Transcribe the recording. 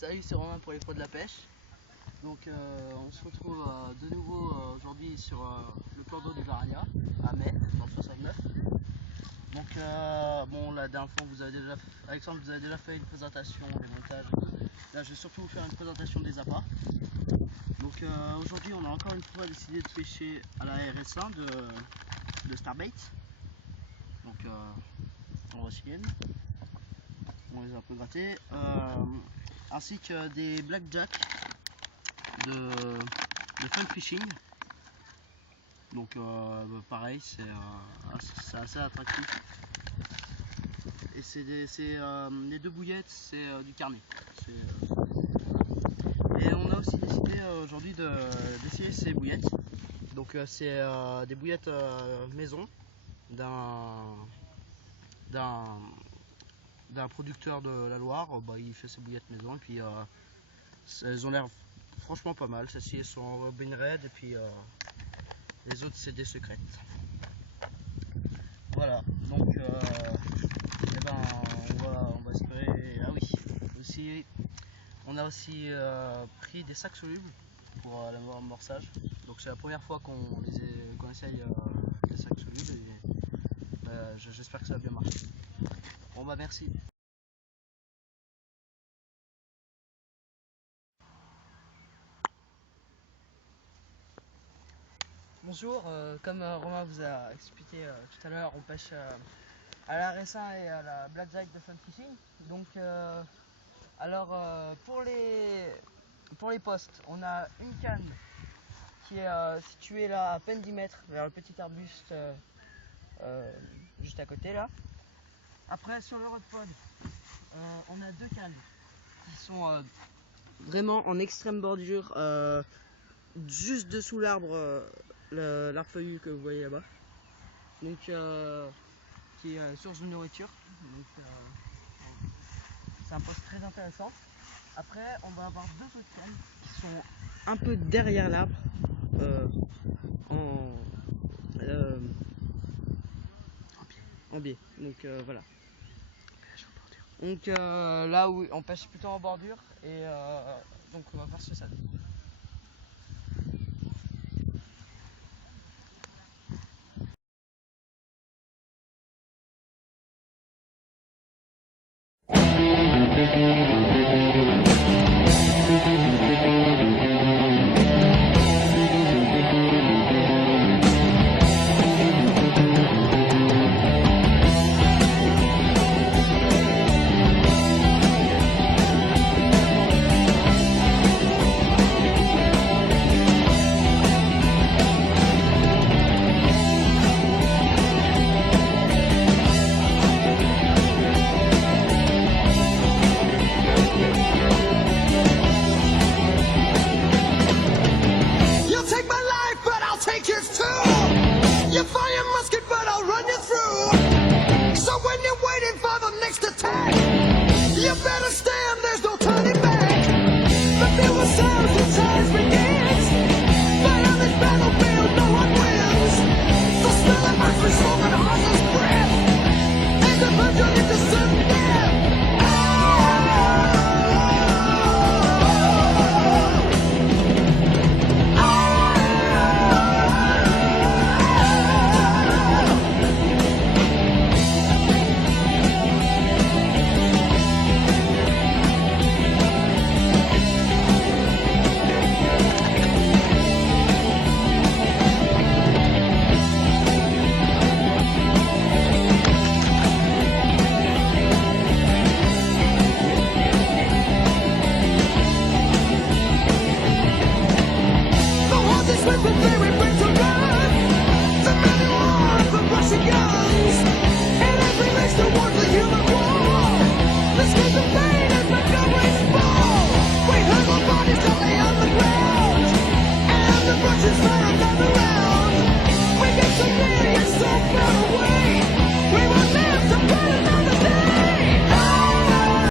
Salut, c'est Romain pour les pros de la pêche. Donc on se retrouve de nouveau aujourd'hui sur le plan d'eau du Varania à Mai dans le 69. Donc bon, la dernière fois Alexandre vous avez déjà fait une présentation des montages. Là je vais surtout vous faire une présentation des appâts. Donc aujourd'hui on a encore une fois décidé de pêcher à la RS1 de Starbait. Donc on va essayer. On les a un peu grattés. Ainsi que des blackjack de fun fishing. Donc pareil, c'est assez attractif. Et les deux bouillettes, c'est du carnet. Et on a aussi décidé aujourd'hui d'essayer ces bouillettes. Donc c'est des bouillettes maison d'un producteur de la Loire. Il fait ses bouillettes maison et puis elles ont l'air franchement pas mal. Celles-ci elles sont en Robin Red et puis les autres c'est des secrètes. Voilà, donc on va espérer. Ah oui, aussi on a aussi pris des sacs solubles pour l'amorçage. Donc c'est la première fois qu'on essaye des sacs solubles et j'espère que ça va bien marcher. Bon bah merci. Bonjour, comme Romain vous a expliqué tout à l'heure, on pêche à la RS1 et à la Blackjack de Fun Fishing. Donc pour les postes, on a une canne qui est située là à peine 10 mètres vers le petit arbuste juste à côté là. Après sur le rod pod, on a deux cannes qui sont vraiment en extrême bordure, juste dessous l'arbre, l'arbre feuillu que vous voyez là-bas, donc qui est source de nourriture. Donc c'est un poste très intéressant. Après on va avoir deux autres cannes qui sont un peu derrière l'arbre, en biais. Donc voilà. Donc là où on pêche plutôt en bordure et donc on va voir ce que ça donne. You better stand there.